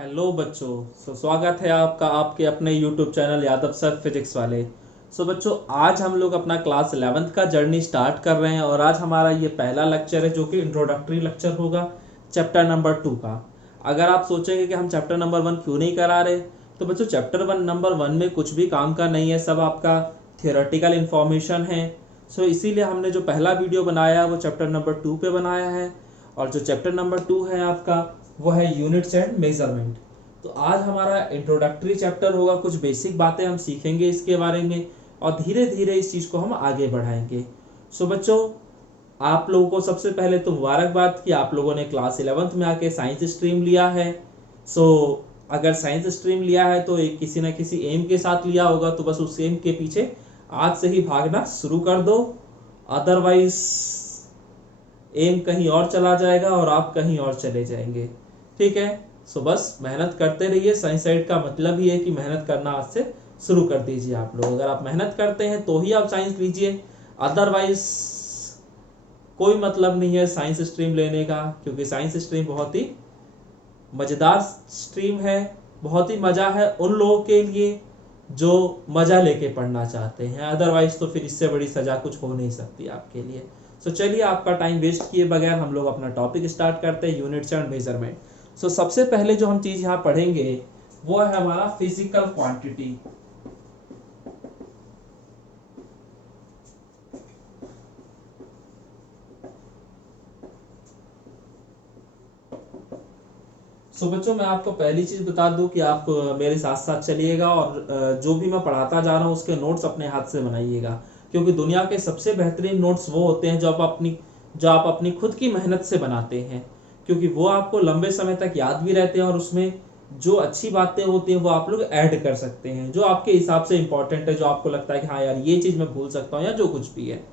Hello बच्चों। स्वागत है आपका आपके अपने YouTube channel Yadav sir physics वाले। बच्चों, आज हम लोग अपना क्लास 11th का जर्नी स्टार्ट कर रहे हैं और आज हमारा ये पहला लेक्चर है जो कि इंट्रोडक्टरी लेक्चर होगा चैप्टर नंबर 2 का। अगर आप सोचेंगे कि हम चैप्टर नंबर 1 क्यों नहीं करा रहे, तो बच्चों चैप्टर नंबर 1 में कुछ भी काम का नहीं है, सब आपका थियोरेटिकल इन्फॉर्मेशन है। इसीलिए हमने जो पहला वीडियो बनाया है वो चैप्टर नंबर 2 पे बनाया है, और जो चैप्टर नंबर 2 है आपका वो है यूनिट्स एंड मेजरमेंट। तो आज हमारा इंट्रोडक्टरी चैप्टर होगा, कुछ बेसिक बातें हम सीखेंगे इसके बारे में और धीरे धीरे इस चीज़ को हम आगे बढ़ाएंगे। बच्चों, आप लोगों को सबसे पहले तो मुबारकबाद कि आप लोगों ने क्लास 11th में आके साइंस स्ट्रीम लिया है। सो अगर साइंस स्ट्रीम लिया है तो एक किसी न किसी एम के साथ लिया होगा, तो बस उस एम के पीछे आज से ही भागना शुरू कर दो, अदरवाइज एम कहीं और चला जाएगा और आप कहीं और चले जाएंगे। ठीक है, बस मेहनत करते रहिए। साइंस साइड का मतलब ही है कि मेहनत करना आज से शुरू कर दीजिए आप लोग। अगर आप मेहनत करते हैं तो ही आप साइंस लीजिए, अदरवाइज कोई मतलब नहीं है साइंस स्ट्रीम लेने का, क्योंकि साइंस स्ट्रीम बहुत ही मज़ेदार स्ट्रीम है। बहुत ही मज़ा है उन लोगों के लिए जो मज़ा लेके पढ़ना चाहते हैं, अदरवाइज तो फिर इससे बड़ी सज़ा कुछ हो नहीं सकती आपके लिए। चलिए आपका टाइम वेस्ट किए बगैर हम लोग अपना टॉपिक स्टार्ट करते हैं, यूनिट्स एंड मेजरमेंट। सबसे पहले जो हम चीज़ यहाँ पढ़ेंगे वो है हमारा फिजिकल क्वांटिटी। बच्चों, मैं आपको पहली चीज बता दूं कि आप मेरे साथ साथ चलिएगा और जो भी मैं पढ़ाता जा रहा हूँ उसके नोट्स अपने हाथ से बनाइएगा, क्योंकि दुनिया के सबसे बेहतरीन नोट्स वो होते हैं जो आप अपनी खुद की मेहनत से बनाते हैं, क्योंकि वो आपको लंबे समय तक याद भी रहते हैं और उसमें जो अच्छी बातें होती हैं वो आप लोग ऐड कर सकते हैं, जो आपके हिसाब से इंपॉर्टेंट है, जो आपको लगता है कि हाँ यार ये चीज़ मैं भूल सकता हूँ या जो कुछ भी है।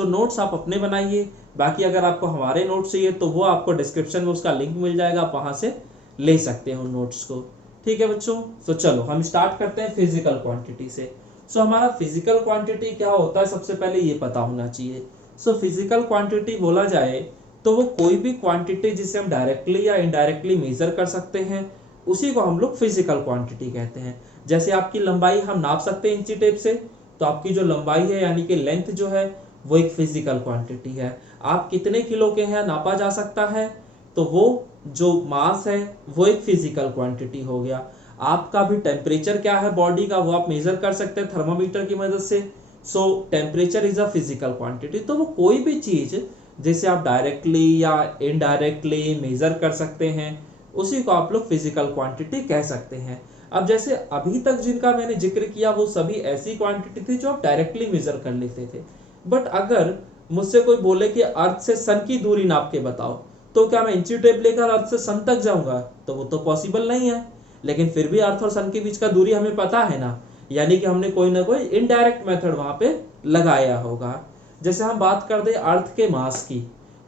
नोट्स आप अपने बनाइए। बाकी अगर आपको हमारे नोट्स चाहिए तो वो आपको डिस्क्रिप्शन में उसका लिंक मिल जाएगा, आप वहाँ से ले सकते हैं उन नोट्स को। ठीक है बच्चों, चलो हम स्टार्ट करते हैं फिजिकल क्वांटिटी से। हमारा फिजिकल क्वांटिटी क्या होता है सबसे पहले ये पता होना चाहिए। फिजिकल क्वांटिटी बोला जाए तो वो कोई भी क्वांटिटी जिसे हम डायरेक्टली या इनडायरेक्टली मेजर कर सकते हैं उसी को हम लोग फिजिकल क्वांटिटी कहते हैं। जैसे आपकी लंबाई हम नाप सकते हैं इंची टेप से, तो आपकी जो लंबाई है यानी कि लेंथ जो है वो एक फिजिकल क्वांटिटी है। आप कितने किलो के हैं नापा जा सकता है, तो वो जो मास है वो एक फिजिकल क्वांटिटी हो गया। आपका भी टेम्परेचर क्या है बॉडी का वो आप मेजर कर सकते हैं थर्मामीटर की मदद से। Temperature is a physical quantity. तो वो कोई भी चीज जिसे आप डायरेक्टली या इनडायरेक्टली मेजर कर सकते हैं उसी को आप लोग फिजिकल क्वांटिटी कह सकते हैं। अब जैसे अभी तक जिनका मैंने जिक्र किया वो सभी ऐसी क्वांटिटी थी जो आप डायरेक्टली मेजर कर लेते थे, बट अगर मुझसे कोई बोले कि अर्थ से सन की दूरी नाप के बताओ, तो क्या मैं इंची टेप लेकर अर्थ से सन तक जाऊंगा? तो वो तो पॉसिबल नहीं है। लेकिन फिर भी अर्थ और सन के बीच का दूरी हमें पता है ना, यानी कि हमने कोई ना कोई इनडायरेक्ट मेथड वहां पे लगाया होगा। जैसे हम बात कर दे अर्थ के मास की,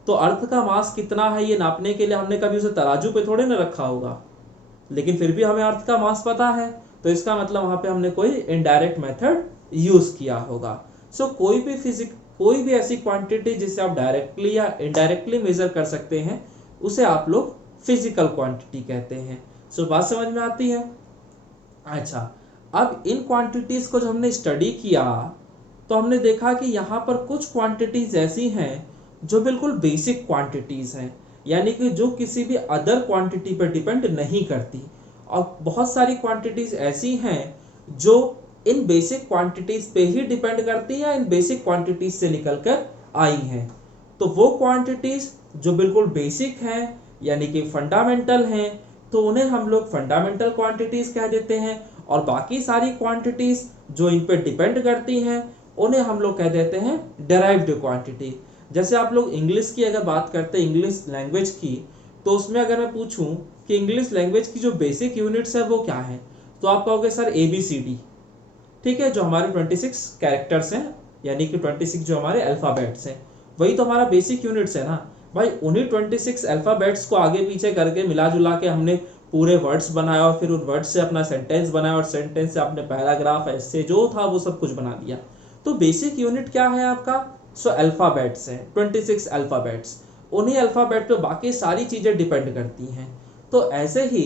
तो अर्थ का मास कितना है ये नापने के लिए हमने कभी उसे तराजू पे थोड़े ना रखा होगा, लेकिन फिर भी हमें अर्थ का मास पता है, तो इसका मतलब वहां पे हमने कोई इनडायरेक्ट मेथड यूज किया होगा। कोई भी ऐसी क्वांटिटी जिसे आप डायरेक्टली या इनडायरेक्टली मेजर कर सकते हैं उसे आप लोग फिजिकल क्वांटिटी कहते हैं। बात समझ में आती है? अच्छा, अब इन क्वांटिटीज को जब हमने स्टडी किया तो हमने देखा कि यहाँ पर कुछ क्वांटिटीज ऐसी हैं जो बिल्कुल बेसिक क्वांटिटीज हैं, यानी कि जो किसी भी अदर क्वांटिटी पर डिपेंड नहीं करती, और बहुत सारी क्वांटिटीज ऐसी हैं जो इन बेसिक क्वांटिटीज पे ही डिपेंड करती हैं या इन बेसिक क्वांटिटीज से निकलकर आई हैं। तो वो क्वांटिटीज जो बिल्कुल बेसिक हैं यानी कि फंडामेंटल हैं, तो उन्हें हम लोग फंडामेंटल क्वांटिटीज कह देते हैं, और बाकी सारी क्वांटिटीज जो इन पे डिपेंड करती हैं उन्हें हम लोग कह देते हैं डेराइव्ड क्वांटिटी। जैसे आप लोग इंग्लिश की अगर बात करते हैं, इंग्लिश लैंग्वेज की, तो उसमें अगर मैं पूछूं कि इंग्लिश लैंग्वेज की जो बेसिक यूनिट्स है वो क्या है, तो आप कहोगे सर ABCD। ठीक है, जो हमारे 26 कैरेक्टर्स हैं यानी कि 26 जो हमारे अल्फाबेट्स हैं वही तो हमारा बेसिक यूनिट्स है ना भाई। उन्हीं 26 अल्फाबेट्स को आगे पीछे करके मिला जुला के हमने पूरे वर्ड्स बनाया और फिर उन वर्ड्स से अपना सेंटेंस बनाया और सेंटेंस से आपने पैराग्राफ ऐसे जो था वो सब कुछ बना दिया। तो बेसिक यूनिट क्या है आपका? अल्फाबेट्स हैं, 26 अल्फाबेट्स। उन्हीं अल्फाबेट पे बाकी सारी चीजें डिपेंड करती हैं। तो ऐसे ही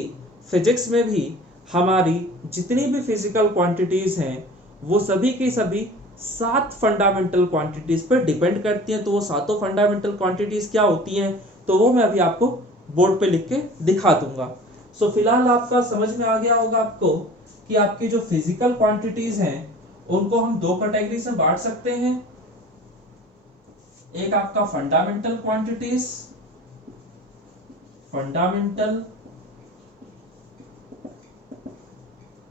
फिजिक्स में भी हमारी जितनी भी फिजिकल क्वांटिटीज हैं वो सभी की सभी 7 फंडामेंटल क्वांटिटीज पर डिपेंड करती हैं। तो वो सातों फंडामेंटल क्वांटिटीज क्या होती हैं तो वो मैं अभी आपको बोर्ड पे लिख के दिखा दूंगा। सो फिलहाल आपका समझ में आ गया होगा आपको कि आपकी जो फिजिकल क्वांटिटीज हैं उनको हम दो कैटेगरी से बांट सकते हैं। एक आपका फंडामेंटल क्वांटिटीज, फंडामेंटल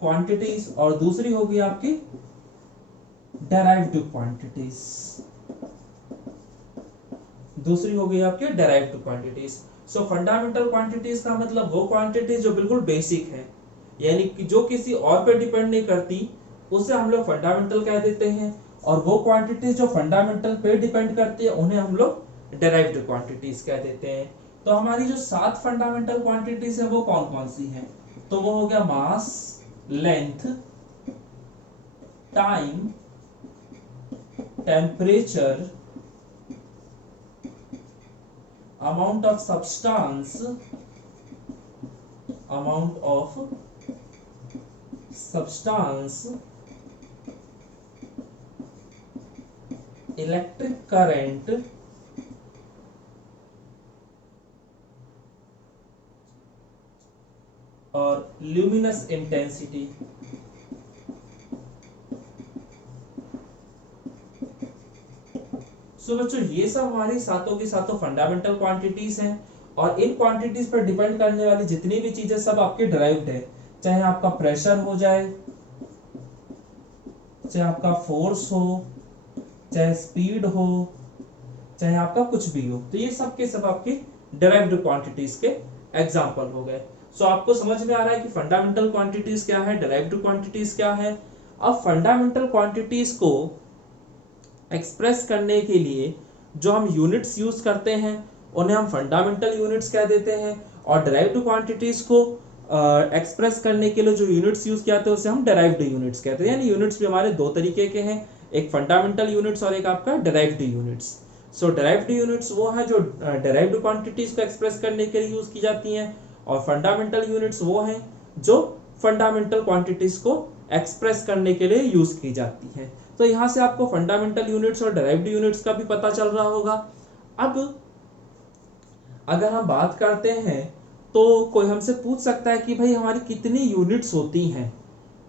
क्वांटिटीज, और दूसरी होगी आपकी डेराइव्ड क्वांटिटीज। दूसरी होगी आपकी डेराइव्ड क्वांटिटीज। सो फंडामेंटल क्वांटिटीज का मतलब वो क्वांटिटीज जो बिल्कुल बेसिक है, यानी कि जो किसी और पे डिपेंड नहीं करती, उसे हम लोग फंडामेंटल कह देते हैं। और वो क्वांटिटीज जो फंडामेंटल पे डिपेंड करती है उन्हें हम लोग डेराइव्ड क्वांटिटीज कह देते हैं। तो हमारी जो 7 फंडामेंटल क्वांटिटीज है वो कौन कौन सी हैं? तो वो हो गया mass, length, time, temperature, amount of substance, electric current, और luminous intensity। सो बच्चों ये सब हमारी सातों की सातों फंडामेंटल क्वांटिटीज हैं, और इन क्वांटिटीज पर डिपेंड करने वाली जितनी भी चीजें सब आपके डिराइव्ड है, चाहे आपका प्रेशर हो जाए, चाहे आपका फोर्स हो, चाहे स्पीड हो, चाहे आपका कुछ भी हो, तो ये सब के सब आपकी डिराइव्ड क्वांटिटीज के एग्जांपल हो गए। सो आपको समझ में आ रहा है कि फंडामेंटल क्वांटिटीज क्या है, डिराइव्ड क्वांटिटीज क्या है। अब फंडामेंटल क्वांटिटीज को एक्सप्रेस करने के लिए जो हम यूनिट्स यूज करते हैं उन्हें हम फंडामेंटल यूनिट्स कह देते हैं, और डिराइव्ड क्वांटिटीज को एक्सप्रेस करने के लिए जो यूनिट्स यूज किए जाते हैं उसे हम डिराइव्ड यूनिट्स कहते हैं। यानी यूनिट्स भी हमारे दो तरीके के हैं, एक फंडामेंटल यूनिट्स और एक आपका डिराइव्ड यूनिट्स। सो डिराइव्ड यूनिट्स वो हैं जो डिराइव्ड क्वांटिटीज को एक्सप्रेस करने के लिए यूज की जाती हैं, और फंडामेंटल यूनिट्स वो हैं जो फंडामेंटल क्वांटिटीज को एक्सप्रेस करने के लिए यूज की जाती हैं। तो यहां से आपको फंडामेंटल यूनिट्स और डिराइव्ड यूनिट्स का भी पता चल रहा होगा। अब अगर हम बात करते हैं तो कोई हमसे पूछ सकता है कि भाई हमारी कितनी यूनिट्स होती हैं।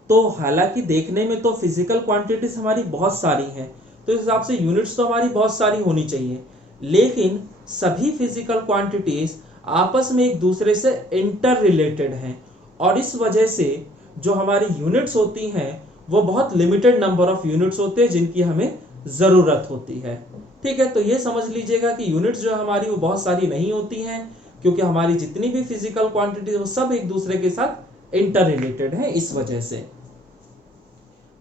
तो हालांकि देखने में तो फिजिकल क्वांटिटीज हमारी बहुत सारी हैं, तो इस हिसाब से यूनिट्स तो हमारी बहुत सारी होनी चाहिए, लेकिन सभी फिजिकल क्वांटिटीज आपस में एक दूसरे से इंटर रिलेटेड हैं, और इस वजह से जो हमारी यूनिट्स होती हैं वो बहुत लिमिटेड नंबर ऑफ यूनिट्स होते हैं जिनकी हमें जरूरत होती है। ठीक है, तो ये समझ लीजिएगा कि यूनिट्स जो हमारी वो बहुत सारी नहीं होती हैं, क्योंकि हमारी जितनी भी फिजिकल क्वांटिटी वो सब एक दूसरे के साथ इंटर रिलेटेड है इस वजह से।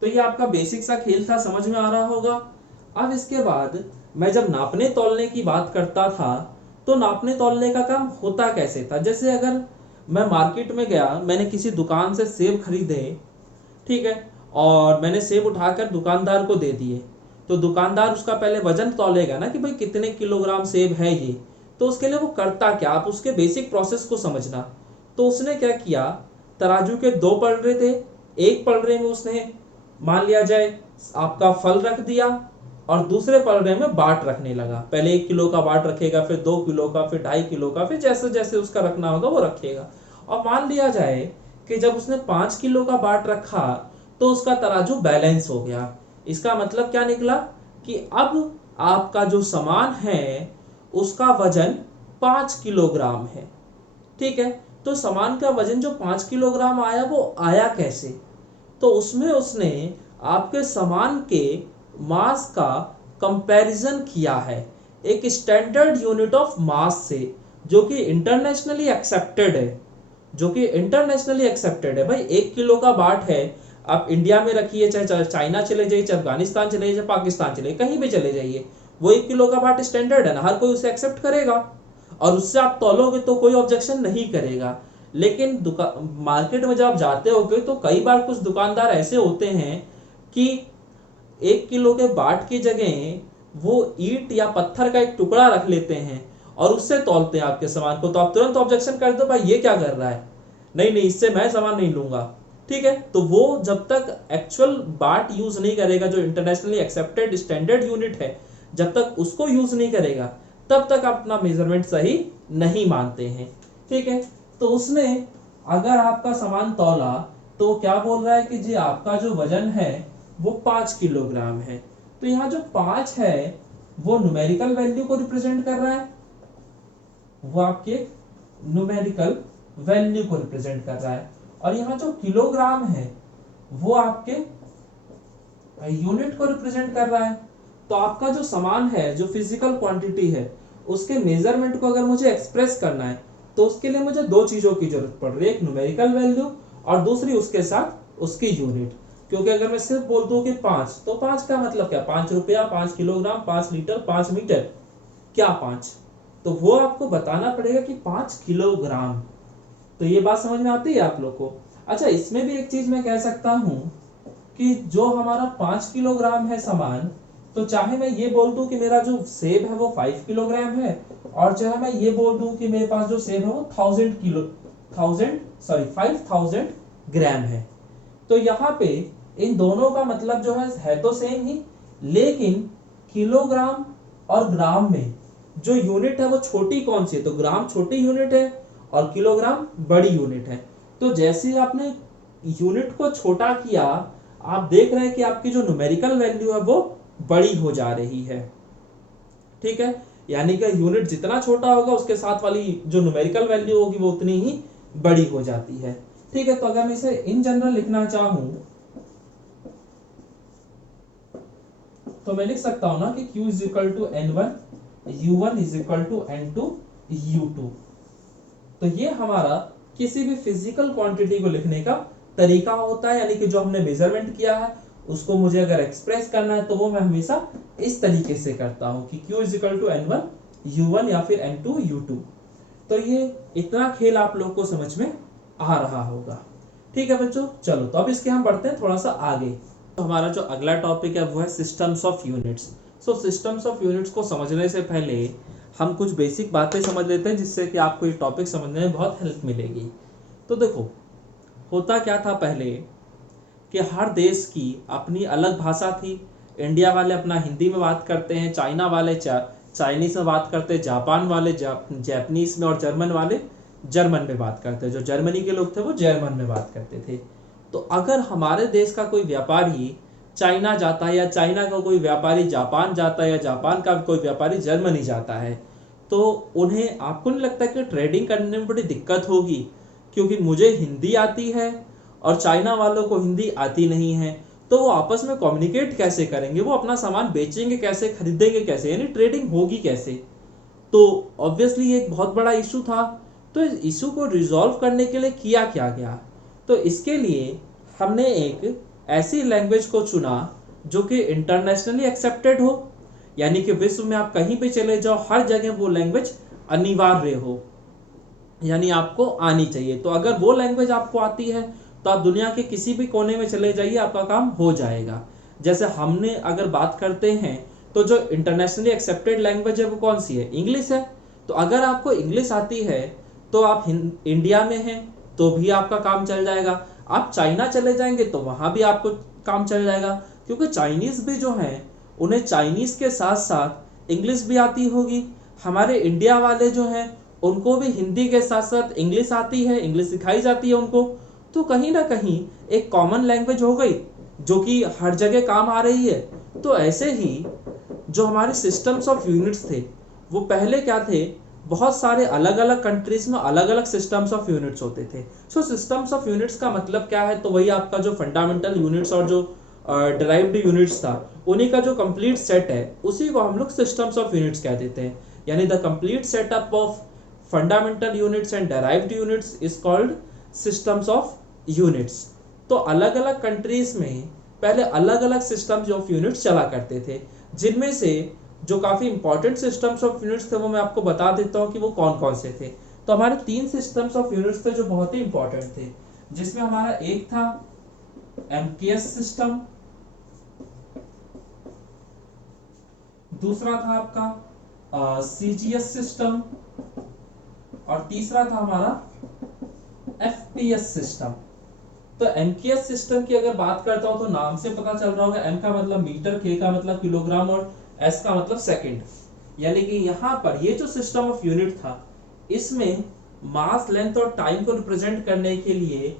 तो ये आपका बेसिक सा खेल था, समझ में आ रहा होगा। अब इसके बाद मैं जब नापने तौलने की बात करता था तो नापने तौलने का काम होता कैसे था। जैसे अगर मैं मार्केट में गया, मैंने किसी दुकान से सेब खरीदे, ठीक है, और मैंने सेब उठाकर दुकानदार को दे दिए, तो दुकानदार उसका पहले वजन तौलेगा ना कि भाई कितने किलोग्राम सेब है ये। तो उसके लिए वो करता क्या, आप उसके बेसिक प्रोसेस को समझना। तो उसने क्या किया, तराजू के 2 पलड़े थे, एक पलड़े में उसने मान लिया जाए आपका फल रख दिया, और दूसरे पलड़े में बाट रखने लगा। पहले 1 किलो का बाट रखेगा, फिर 2 किलो का, फिर 2.5 किलो का, फिर जैसे जैसे उसका रखना होगा वो रखेगा। और मान लिया जाए कि जब उसने 5 किलो का बाट रखा तो उसका तराजू बैलेंस हो गया। इसका मतलब क्या निकला कि अब आपका जो सामान है उसका वजन 5 किलोग्राम है। ठीक है, तो सामान का वजन जो 5 किलोग्राम आया वो आया कैसे? तो उसमें उसने आपके सामान के मास का कंपैरिजन किया है एक स्टैंडर्ड यूनिट ऑफ मास से, जो कि इंटरनेशनली एक्सेप्टेड है, भाई 1 किलो का बाट है, आप इंडिया में रखिए, चाहे चाइना चले जाइए, चाहे अफगानिस्तान चले जाइए, चाहे पाकिस्तान चले, कहीं भी चले जाइए, वो 1 किलो का बाट स्टैंडर्ड है ना, हर कोई उसे एक्सेप्ट करेगा, और उससे आप तौलोगे तो कोई ऑब्जेक्शन नहीं करेगा। लेकिन मार्केट में जब आप जाते होगे तो कई बार कुछ दुकानदार ऐसे होते हैं कि 1 किलो के बाट की जगह वो ईंट या पत्थर का एक टुकड़ा रख लेते हैं और उससे तौलते हैं आपके सामान को। तो आप तुरंत ऑब्जेक्शन कर दो, भाई ये क्या कर रहा है, नहीं नहीं इससे मैं सामान नहीं लूंगा, ठीक है। तो वो जब तक एक्चुअल बाट यूज नहीं करेगा, जो इंटरनेशनली एक्सेप्टेड स्टैंडर्ड यूनिट है, जब तक उसको यूज नहीं करेगा तब तक अपना मेजरमेंट सही नहीं मानते हैं, ठीक है। तो उसने अगर आपका सामान तौला तो क्या बोल रहा है कि जी आपका जो वजन है वो 5 किलोग्राम है। तो यहाँ जो 5 है वो न्यूमेरिकल वैल्यू को रिप्रेजेंट कर रहा है, वो आपके न्यूमेरिकल वैल्यू को रिप्रेजेंट कर रहा है। और यहाँ जो किलोग्राम है वो आपके यूनिट को रिप्रेजेंट कर रहा है। तो आपका जो सामान है, जो फिजिकल क्वांटिटी है, उसके मेजरमेंट को अगर मुझे एक्सप्रेस करना है तो उसके लिए मुझे दो चीजों की जरूरत पड़ रही है, एक न्यूमेरिकल वैल्यू और दूसरी उसके साथ उसकी यूनिट। क्योंकि अगर मैं सिर्फ बोल दूं कि 5, तो 5 का मतलब क्या, 5 रुपया, 5 किलोग्राम, 5 लीटर, 5 मीटर, क्या 5, तो वो आपको बताना पड़ेगा कि 5 किलोग्राम। तो ये बात समझ में आती है आप लोग को। अच्छा, इसमें भी एक चीज मैं कह सकता हूं कि जो हमारा 5 किलोग्राम है सामान, तो चाहे मैं ये बोल दूं कि मेरा जो सेब है वो 5 किलोग्राम है, और चाहे मैं ये बोल दूं कि मेरे पास जो सेब है वो 5000 ग्राम है, तो यहाँ पे इन दोनों का मतलब जो है तो सेम ही, लेकिन किलोग्राम और ग्राम में जो यूनिट है वो छोटी कौन सी है, तो ग्राम छोटी यूनिट है और किलोग्राम बड़ी यूनिट है। तो जैसे आपने यूनिट को छोटा किया, आप देख रहे हैं कि आपकी जो न्यूमेरिकल वैल्यू है वो बड़ी हो जा रही है, ठीक है। यानी कि यूनिट जितना छोटा होगा उसके साथ वाली जो न्यूमेरिकल वैल्यू होगी वो उतनी ही बड़ी हो जाती है, ठीक है। तो अगर मैं इसे इन जनरल लिखना चाहूं तो मैं लिख सकता हूं ना कि Q is equal to N1, U1 is equal to N2, U2। तो ये हमारा किसी भी फिजिकल क्वांटिटी को लिखने का तरीका होता है, यानी कि जो हमने मेजरमेंट किया है उसको मुझे अगर एक्सप्रेस करना है तो वो मैं हमेशा इस तरीके से करता हूं कि Q is equal to N1, U1 या फिर N2, U2। तो ये इतना खेल आप लोग को समझ में आ रहा होगा, ठीक है बच्चों। चलो तो अब इसके हम बढ़ते हैं थोड़ा सा आगे। तो हमारा जो अगला टॉपिक है वो है systems of units. So systems of units को समझने से पहले हम कुछ बेसिक बातें समझ लेते हैं, जिससे कि आपको ये टॉपिक समझने में बहुत हेल्प मिलेगी। तो देखो, होता क्या था पहले कि हर देश की अपनी अलग भाषा थी। इंडिया वाले अपना हिंदी में बात करते हैं, चाइना वाले चाइनीज में बात करते हैं, जापान वाले जापानीज में, और जर्मन वाले जर्मन में बात करते हैं। जो जर्मनी के लोग थे वो जर्मन में बात करते थे। तो अगर हमारे देश का कोई व्यापारी चाइना जाता है, या चाइना का कोई व्यापारी जापान जाता है, या जापान का कोई व्यापारी जर्मनी जाता है, तो उन्हें, आपको नहीं लगता कि ट्रेडिंग करने में बड़ी दिक्कत होगी? क्योंकि मुझे हिंदी आती है और चाइना वालों को हिंदी आती नहीं है, तो वो आपस में कम्युनिकेट कैसे करेंगे, वो अपना सामान बेचेंगे कैसे, खरीदेंगे कैसे, यानी ट्रेडिंग होगी कैसे? तो ऑब्वियसली एक बहुत बड़ा इशू था। तो इस इशू को रिजॉल्व करने के लिए किया क्या गया? तो इसके लिए हमने एक ऐसी लैंग्वेज को चुना जो कि इंटरनेशनली एक्सेप्टेड हो, यानी कि विश्व में आप कहीं भी चले जाओ, हर जगह वो लैंग्वेज अनिवार्य हो, यानी आपको आनी चाहिए। तो अगर वो लैंग्वेज आपको आती है तो आप दुनिया के किसी भी कोने में चले जाइए, आपका काम हो जाएगा। जैसे हमने अगर बात करते हैं तो जो इंटरनेशनली एक्सेप्टेड लैंग्वेज है वो कौन सी है? इंग्लिश है। तो अगर आपको इंग्लिश आती है तो आप इंडिया में हैं तो भी आपका काम चल जाएगा, आप चाइना चले जाएंगे तो वहां भी आपको काम चल जाएगा, क्योंकि चाइनीज भी जो हैं उन्हें चाइनीज के साथ साथ इंग्लिश भी आती होगी। हमारे इंडिया वाले जो हैं उनको भी हिंदी के साथ साथ इंग्लिश आती है, इंग्लिश सिखाई जाती है उनको। तो कहीं ना कहीं एक कॉमन लैंग्वेज हो गई जो कि हर जगह काम आ रही है। तो ऐसे ही जो हमारे सिस्टम्स ऑफ यूनिट्स थे वो पहले क्या थे, बहुत सारे अलग अलग कंट्रीज में अलग अलग सिस्टम्स ऑफ यूनिट्स होते थे। सो सिस्टम्स ऑफ यूनिट्स का मतलब क्या है, तो वही आपका जो फंडामेंटल यूनिट्स और जो डिराइव्ड यूनिट्स था उन्हीं का जो कंप्लीट सेट है उसी को हम लोग सिस्टम्स ऑफ यूनिट्स कह देते हैं। यानी the complete setup of fundamental units and derived units is called systems of units. तो अलग अलग कंट्रीज में पहले अलग अलग सिस्टम्स ऑफ यूनिट्स चला करते थे, जिनमें से जो काफी इंपॉर्टेंट सिस्टम्स ऑफ यूनिट्स थे वो मैं आपको बता देता हूँ कि वो कौन कौन से थे। तो हमारे 3 सिस्टम्स ऑफ यूनिट्स थे जो बहुत ही इंपॉर्टेंट थे, जिसमें हमारा एक था एमकेएस सिस्टम, दूसरा था आपका सीजीएस सिस्टम, और तीसरा था हमारा एफपीएस सिस्टम। तो एमकेएस सिस्टम की अगर बात करता हूं तो नाम से पता चल रहा होगा, एम का मतलब मीटर, के का मतलब किलोग्राम और एस का मतलब सेकंड। यानी कि यहाँ पर ये जो सिस्टम ऑफ यूनिट था, इसमें मास, लेंथ और टाइम को रिप्रेजेंट करने के लिए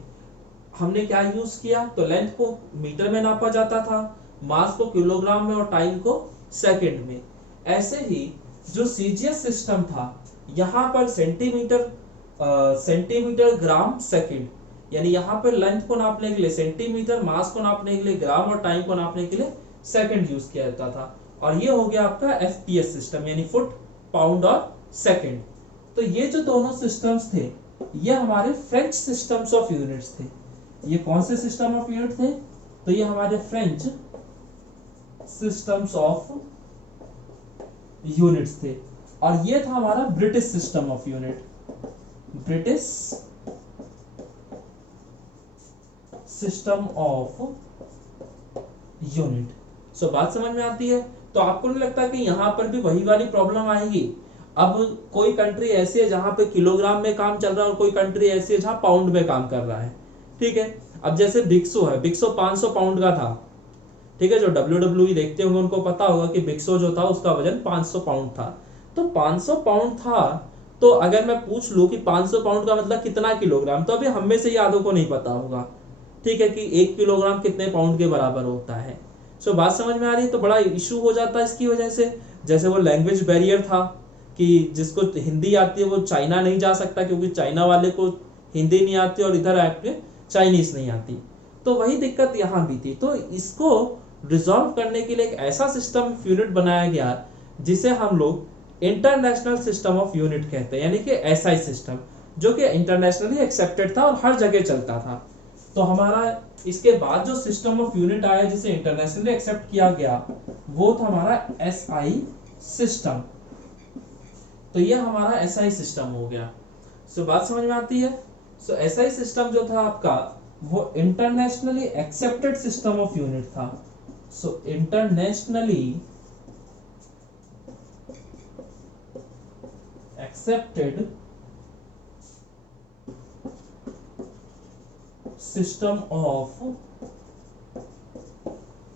हमने क्या यूज किया, तो लेंथ को मीटर में नापा जाता था, मास को किलोग्राम में और टाइम को सेकंड में। ऐसे ही जो सीजीएस सिस्टम था, यहाँ पर सेंटीमीटर ग्राम सेकंड, यानी यहाँ पर लेंथ को नापने के लिए सेंटीमीटर, मास को नापने के लिए ग्राम और टाइम को नापने के लिए सेकंड यूज किया जाता था। और ये हो गया आपका एफपीएस सिस्टम, यानी फुट, पाउंड और सेकंड। तो ये जो दोनों सिस्टम्स थे, ये हमारे फ्रेंच सिस्टम्स ऑफ यूनिट्स थे। ये कौन से सिस्टम ऑफ यूनिट थे, तो ये हमारे फ्रेंच सिस्टम्स ऑफ यूनिट्स थे। और ये था हमारा British system of unit, British system of unit. So बात समझ में आती है। तो आपको नहीं लगता कि यहाँ पर भी वही वाली प्रॉब्लम आएगी। अब कोई कंट्री ऐसी है जहां पे किलोग्राम में काम चल रहा है और कोई कंट्री ऐसी है जहां पाउंड में काम कर रहा है, ठीक है। अब जैसे बिक्सो है, बिक्सो 500 पाउंड का था, ठीक है। जो WWE देखते होंगे उनको पता होगा कि बिक्सो जो था उसका वजन 500 पाउंड था। तो 500 पाउंड था, तो अगर मैं पूछ लूं कि 500 पाउंड का मतलब कितना किलोग्राम, तो अभी हम में से यादों को नहीं पता होगा, ठीक है, कि 1 किलोग्राम कितने पाउंड के बराबर होता है। सो बात समझ में आ रही है। तो बड़ा इशू हो जाता है इसकी वजह से। जैसे वो लैंग्वेज बैरियर था कि जिसको हिंदी आती है वो चाइना नहीं जा सकता, क्योंकि चाइना वाले को हिंदी नहीं आती और इधर आके चाइनीज नहीं आती। तो वही दिक्कत यहाँ भी थी। तो इसको रिजॉल्व करने के लिए एक ऐसा सिस्टम ऑफ यूनिट बनाया गया जिसे हम लोग इंटरनेशनल सिस्टम ऑफ यूनिट कहते हैं, यानी कि एसआई सिस्टम, जो कि इंटरनेशनली एक्सेप्टेड था और हर जगह चलता था। तो हमारा इसके बाद जो सिस्टम ऑफ यूनिट आया जिसे इंटरनेशनली एक्सेप्ट किया गया, वो था हमारा एसआई सिस्टम। तो ये हमारा एसआई सिस्टम हो गया। सो बात समझ में आती है। सो एसआई सिस्टम जो था आपका, वो internationally accepted system of unit था। So internationally accepted system of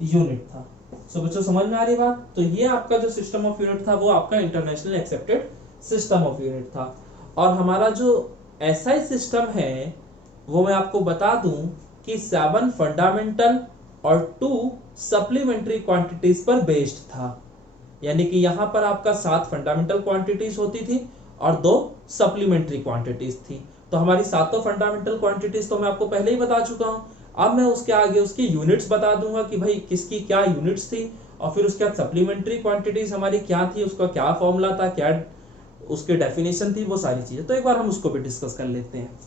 unit था। सो बच्चों समझ में आ रही बात। तो ये आपका जो सिस्टम ऑफ यूनिट था वो आपका international accepted system of unit था। और हमारा जो एसआई सिस्टम है वो मैं आपको बता दूं कि 7 फंडामेंटल और 2 सप्लीमेंट्री क्वांटिटीज पर बेस्ड था। यानी कि यहाँ पर आपका 7 फंडामेंटल क्वांटिटीज होती थी और 2 सप्लीमेंट्री क्वांटिटीज थी। तो हमारी 7 फंडामेंटल क्वांटिटीज तो मैं आपको पहले ही बता चुका हूँ। अब मैं उसके आगे उसकी यूनिट्स बता दूंगा कि भाई किसकी क्या यूनिट्स थी, और फिर उसके बाद सप्लीमेंट्री क्वांटिटीज हमारी क्या थी, उसका क्या फॉर्मूला था, क्या उसकी डेफिनेशन थी, वो सारी चीजें। तो एक बार हम उसको भी डिस्कस कर लेते हैं।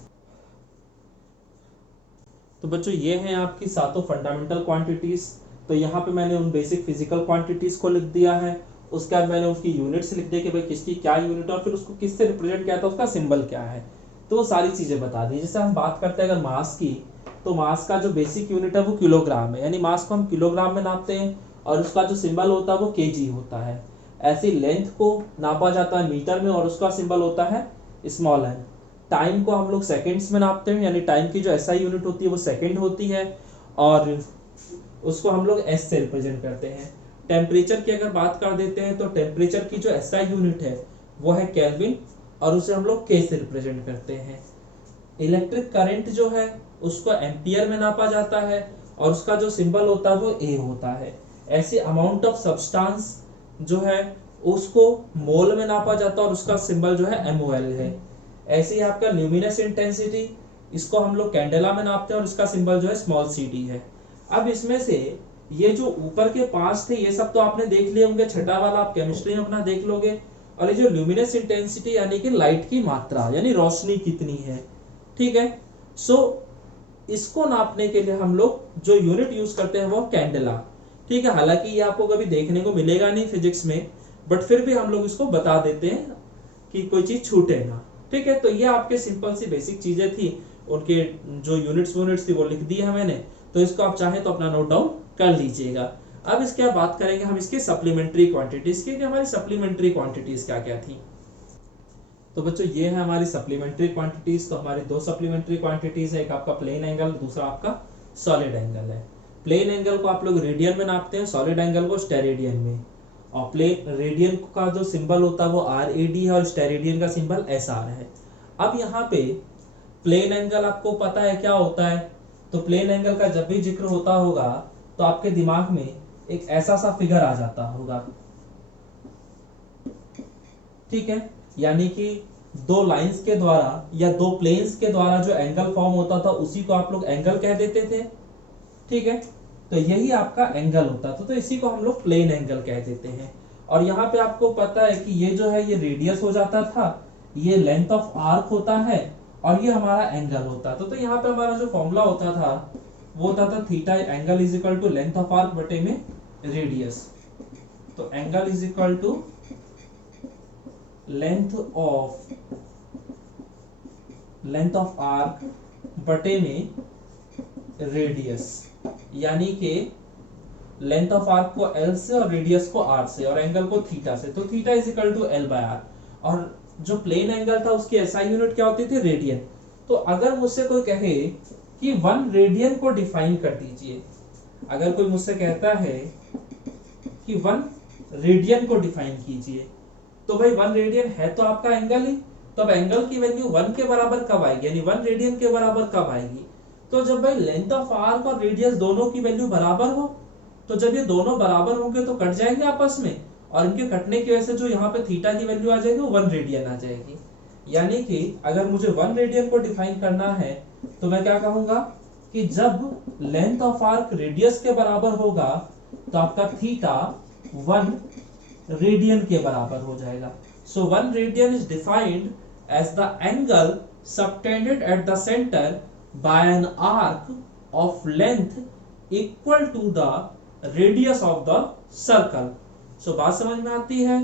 तो बच्चों ये हैं आपकी 7 फंडामेंटल क्वांटिटीज। तो यहाँ पे मैंने उन बेसिक फिजिकल क्वांटिटीज को लिख दिया है। उसके बाद मैंने उसकी यूनिट्स लिख दिया कि भाई किसकी क्या यूनिट है और फिर उसको किससे रिप्रेजेंट किया था, उसका सिंबल क्या है, तो वो सारी चीजें बता दी। जैसे हम बात करते हैं अगर मास की, तो मास का जो बेसिक यूनिट है वो किलोग्राम है, यानी मास को हम किलोग्राम में नापते हैं और उसका जो सिंबल होता है वो केजी होता है। ऐसी लेंथ को नापा जाता है मीटर में और उसका सिंबल होता है स्मॉल एन। टाइम को हम लोग सेकेंड्स में नापते हैं, यानी टाइम की जो एसआई यूनिट होती है वो सेकेंड होती है और उसको हम लोग एस से रिप्रेजेंट करते हैं। टेम्परेचर की अगर बात कर देते हैं तो टेम्परेचर की जो एसआई यूनिट है वो है केल्विन और उसे हम लोग के से रिप्रेजेंट करते हैं। इलेक्ट्रिक करंट जो है उसको एम्पियर में नापा जाता है और उसका जो सिंबल होता है वो ए होता है। ऐसे अमाउंट ऑफ सब्सटेंस जो है उसको मोल में नापा जाता है और उसका सिंबल जो है MOL है। ऐसे ही आपका ल्यूमिनस इंटेंसिटी, इसको हम लोग कैंडेला में नापते हैं और इसका सिंबल जो है स्मॉल cd है। अब इसमें से ये जो ऊपर के 5 थे ये सब तो आपने देख लिए होंगे, छठा वाला आप केमिस्ट्री में अपना देख लोगे। और ये जो ल्यूमिनस इंटेंसिटी यानी कि लाइट की मात्रा, यानी रोशनी कितनी है, ठीक है। सो इसको नापने के लिए हम लोग जो यूनिट यूज करते हैं वो कैंडेला, ठीक है। हालांकि ये आपको कभी देखने को मिलेगा नहीं फिजिक्स में, बट फिर भी हम लोग इसको बता देते हैं कि कोई चीज छूटे ना, ठीक है। तो ये आपके सिंपल सी बेसिक चीजें थी, उनके जो यूनिट्स थी वो लिख दी है मैंने। तो इसको आप चाहें तो अपना नोट डाउन कर लीजिएगा। अब इसके बाद बात करेंगे हम इसके सप्लीमेंट्री क्वांटिटीज की, कि हमारी सप्लीमेंट्री क्वांटिटीज क्या क्या थी। तो बच्चों ये है हमारी सप्लीमेंट्री क्वांटिटीज। तो हमारी दो सप्लीमेंट्री क्वांटिटीज है, एक आपका प्लेन एंगल, दूसरा आपका सॉलिड एंगल है। प्लेन एंगल को आप लोग रेडियन में नापते हैं, सॉलिड एंगल को स्टेरेडियन में। और प्लेन रेडियन का जो सिंबल होता है वो RAD है और स्टेरेडियन का सिंबल SR है। अब यहाँ पे प्लेन एंगल आपको पता है क्या होता है, तो प्लेन एंगल का जब भी जिक्र होता होगा तो आपके दिमाग में एक ऐसा सा फिगर आ जाता होगा, ठीक है। यानी कि दो लाइंस के द्वारा या दो प्लेन्स के द्वारा जो एंगल फॉर्म होता था उसी को आप लोग एंगल कह देते थे, ठीक है। तो यही आपका एंगल होता था, तो इसी को हम लोग प्लेन एंगल कह देते हैं। और यहाँ पे आपको पता है कि ये जो है ये रेडियस हो जाता था, ये लेंथ ऑफ आर्क होता है और ये हमारा एंगल होता था। तो यहाँ पे हमारा जो फॉर्मूला होता था वो होता था theta angle is equal to length of arc बटे में रेडियस। तो angle is equal to length of arc बटे में रेडियस, यानी कि लेंथ ऑफ आर्क को L से और रेडियस को R से और एंगल को थीटा से। तो theta is equal to L/R। और जो प्लेन एंगल था उसकी SI यूनिट क्या होती थी, रेडियन। तो अगर मुझसे कोई कहे कि 1 रेडियन को डिफाइन कर दीजिए, अगर कोई मुझसे कहता है कि 1 रेडियन को डिफाइन कीजिए, तो भाई 1 रेडियन है तो आपका एंगल ही, तो अब एंगल की वैल्यू 1 के बराबर कब आएगी, यानी 1 रेडियन के बराबर कब आएगी, तो जब भाई लेंथ ऑफ आर्क और रेडियस दोनों की वैल्यू बराबर हो। तो जब ये दोनों बराबर होंगे तो कट जाएंगे आपस में, और इनके कटने की वजह से जो यहाँ पे थीटा की वैल्यू आ जाएगी वो 1 रेडियन आ जाएगी। यानी कि अगर मुझे 1 रेडियन को डिफाइन करना है तो मैं क्या कहूंगा कि जब लेंथ ऑफ आर्क रेडियस के बराबर होगा तो आपका थीटा 1 रेडियन के बराबर हो जाएगा। So 1 radian is defined as the angle subtended at the centre by an arc of length equal to the radius of the circle। so बात समझ में आती है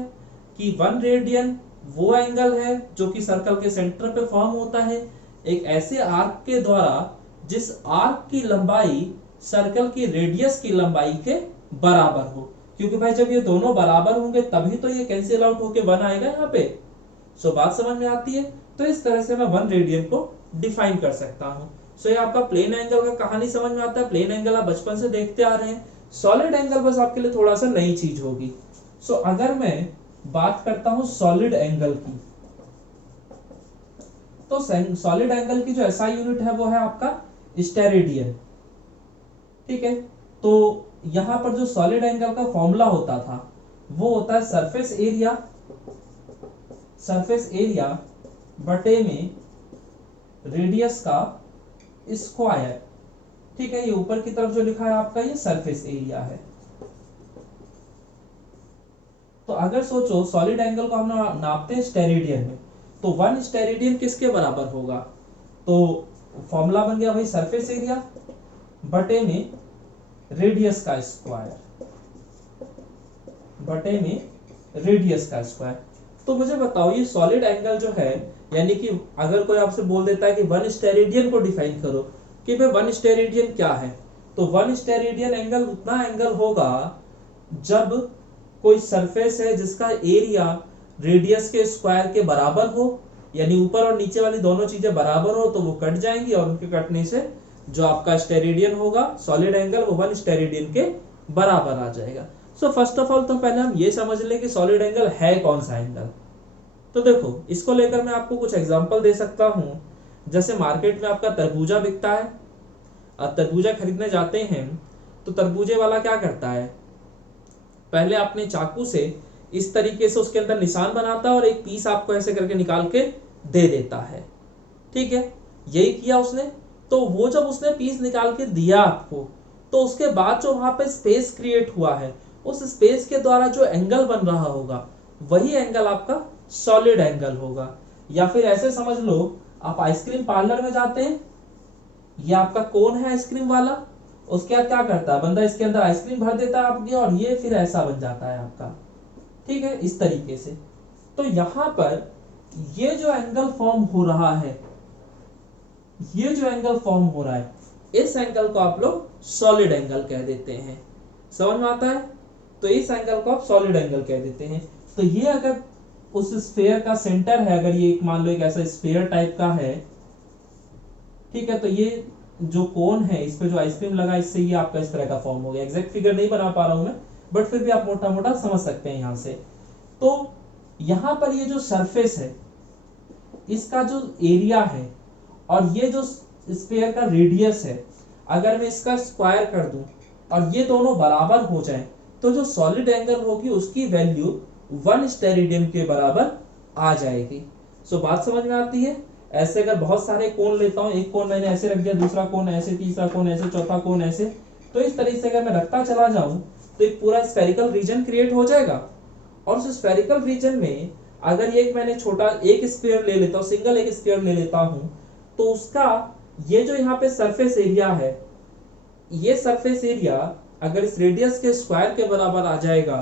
कि 1 रेडियन वो एंगल है जो कि सर्कल के सेंटर पे फॉर्म होता है एक ऐसे आर्क के द्वारा जिस आर्क की लंबाई सर्कल की रेडियस की लंबाई के बराबर हो, क्योंकि भाई जब ये दोनों बराबर होंगे तभी तो ये कैंसिल आउट होके 1 आएगा यहाँ पे। सो बात समझ में आती है। तो इस तरह से मैं 1 रेडियन को डिफाइन कर सकता हूँ। सो ये आपका प्लेन एंगल का कहानी समझ में आता है। प्लेन एंगल आप बचपन से देखते आ रहे हैं। सॉलिड एंगल बस आपके लिए थोड़ा सा नई चीज होगी। सो अगर मैं बात करता हूं सॉलिड एंगल की, तो सॉलिड एंगल की जो एसआई यूनिट है वो है आपका स्टेरेडियन, ठीक है। तो यहां पर जो सॉलिड एंगल का फॉर्मूला होता था वो होता है सरफेस एरिया बटे में रेडियस का स्क्वायर, ठीक है। ये ऊपर की तरफ जो लिखा है आपका ये सरफेस एरिया है। तो अगर सोचो सॉलिड एंगल को हम नापते हैं स्टेरेडियन में, तो 1 स्टेरेडियन किसके बराबर होगा, तो फॉर्मूला बन गया भाई सरफेस एरिया बटे में रेडियस का स्क्वायर बटे में रेडियस का स्क्वायर। तो मुझे बताओ ये सॉलिड एंगल जो है, यानी कि अगर कोई आपसे बोल देता है कि 1 स्टेरेडियन को डिफाइन करो कि भाई 1 स्टेरेडियन क्या है, तो 1 स्टेरेडियन एंगल उतना एंगल होगा जब कोई सरफेस है जिसका एरिया रेडियस के स्क्वायर के बराबर हो, यानी ऊपर और नीचे वाली दोनों चीजें बराबर हो तो वो कट जाएंगी और उनके कटने से जो आपका स्टेरेडियन होगा सॉलिड एंगल वो 1 स्टेरेडियन के बराबर आ जाएगा। सो फर्स्ट ऑफ ऑल तो पहले हम ये समझ लें कि सॉलिड एंगल है कौन सा एंगल। तो देखो इसको लेकर मैं आपको कुछ एग्जांपल दे सकता हूं। जैसे मार्केट में आपका तरबूजा बिकता है, आप तरबूजा खरीदने जाते हैं तो तरबूजे वाला क्या करता है, पहले अपने चाकू से इस तरीके से उसके अंदर निशान बनाता है और एक पीस आपको ऐसे करके निकाल के दे देता है, ठीक है। यही किया उसने। तो वो जब उसने पीस निकाल के दिया आपको, तो उसके बाद जो वहां पे स्पेस क्रिएट हुआ है उस स्पेस के द्वारा जो एंगल बन रहा होगा वही एंगल आपका सॉलिड एंगल होगा। या फिर ऐसे समझ लो आप आइसक्रीम पार्लर में जाते हैं, ये आपका कोन है आइसक्रीम वाला, उसके बाद क्या करता है बंदा इसके अंदर आइसक्रीम भर देता है आपकी और ये फिर ऐसा बन जाता है आपका, ठीक है, इस तरीके से। तो यहां पर ये जो एंगल फॉर्म हो रहा है, ये जो एंगल फॉर्म हो रहा है इस एंगल को आप लोग सॉलिड एंगल कह देते हैं। समझ में आता है। तो इस एंगल को आप सॉलिड एंगल कह देते हैं। तो ये अगर उस स्फेयर का सेंटर है, अगर ये एक मान लो एक ऐसा स्फेयर टाइप का है, ठीक है, तो ये जो कोन है इस पे जो आइसक्रीम लगा, इससे ये आपका इस तरह का फॉर्म हो गया। एग्जैक्ट फिगर नहीं बना पा रहा हूं मैं, बट फिर भी आप मोटा मोटा समझ सकते हैं यहां से। तो यहां पर ये जो सरफेस है इसका जो एरिया है और ये जो स्फेयर का रेडियस है, अगर मैं इसका स्क्वायर कर दूं और ये दोनों बराबर हो जाएं, तो जो सॉलिड एंगल होगी उसकी वैल्यू 1 स्टेरेडियन के बराबर आ जाएगी। सो बात समझ में आती है। ऐसे अगर बहुत सारे कोण लेता हूं, एक कोण मैंने ऐसे रख दिया, दूसरा कोण ऐसे, तीसरा कोण ऐसे, चौथा कोण ऐसे, तो इस तरीके से अगर मैं रखता चला जाऊं तो एक पूरा स्फेरिकल रीजन क्रिएट हो जाएगा। और उस स्फेरिकल रीजन में अगर ये मैंने छोटा एक स्फीयर ले लेता हूं, सिंगल एक स्फीयर ले लेता हूं, तो उसका ये जो यहाँ पे सरफेस एरिया है, ये सरफेस एरिया अगर इस रेडियस के स्क्वायर के बराबर आ जाएगा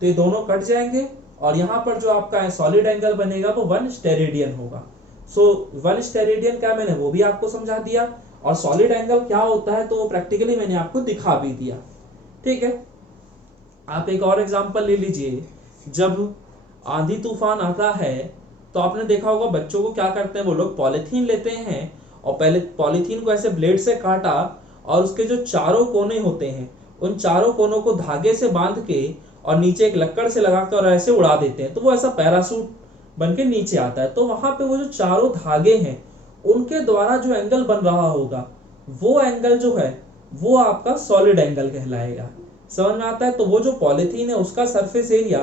तो ये दोनों कट जाएंगे और यहाँ पर जो आपका सॉलिड एंगल बनेगा वो 1 स्टेरेडियन होगा। सो 1 स्टेरेडियन क्या, मैंने वो भी आपको समझा दिया, और सॉलिड एंगल क्या होता है तो वो प्रैक्टिकली मैंने आपको दिखा भी दिया। ठीक है, आप एक और एग्जांपल ले लीजिए। जब आंधी तूफान आता है तो आपने देखा होगा बच्चों को क्या करते हैं, वो लोग पॉलिथीन लेते हैं और पहले पॉलिथीन को ऐसे ब्लेड से काटा और उसके जो चारों कोने होते हैं उन चारों कोनों को धागे से बांध के और नीचे एक लक्कड़ से लगाकर और ऐसे उड़ा देते हैं, तो वो ऐसा पैरासूट बन के नीचे आता है। तो वहां पे वो जो चारों धागे हैं उनके द्वारा जो एंगल बन रहा होगा वो एंगल जो है वो आपका सॉलिड एंगल कहलाएगा। समझ में आता है। तो वो जो पॉलिथीन है उसका सरफेस एरिया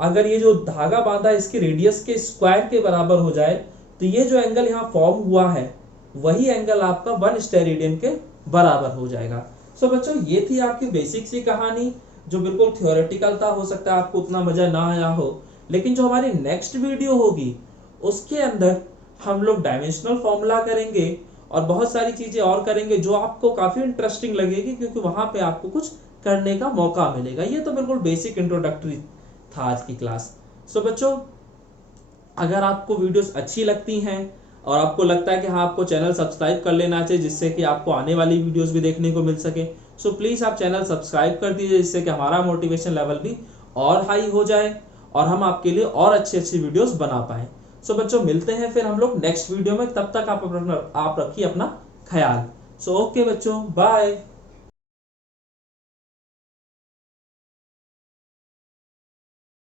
अगर ये जो धागा बांधा है इसके रेडियस के स्क्वायर के बराबर हो जाए तो ये जो एंगल यहाँ फॉर्म हुआ है वही एंगल आपका 1 स्टेरेडियन के बराबर हो जाएगा। सो बच्चों ये थी आपकी बेसिक सी कहानी जो बिल्कुल थ्योरेटिकल था, हो सकता है आपको उतना मजा ना आया हो, लेकिन जो हमारी नेक्स्ट वीडियो होगी उसके अंदर हम लोग डायमेंशनल फॉर्मूला करेंगे और बहुत सारी चीजें और करेंगे जो आपको काफी इंटरेस्टिंग लगेगी, क्योंकि वहां पे आपको कुछ करने का मौका मिलेगा। ये तो बिल्कुल बेसिक इंट्रोडक्टरी था आज की क्लास। सो बच्चों अगर आपको वीडियोस अच्छी लगती हैं और आपको लगता है कि हाँ आपको चैनल सब्सक्राइब कर लेना चाहिए जिससे कि आपको आने वाली वीडियोस भी देखने को मिल सके, सो प्लीज़ आप चैनल सब्सक्राइब कर दीजिए जिससे कि हमारा मोटिवेशन लेवल भी और हाई हो जाए और हम आपके लिए और अच्छी अच्छी वीडियोस बना पाएँ। सो बच्चों मिलते हैं फिर हम लोग नेक्स्ट वीडियो में, तब तक आप रखिए अपना ख्याल। सो ओके बच्चों, बाय।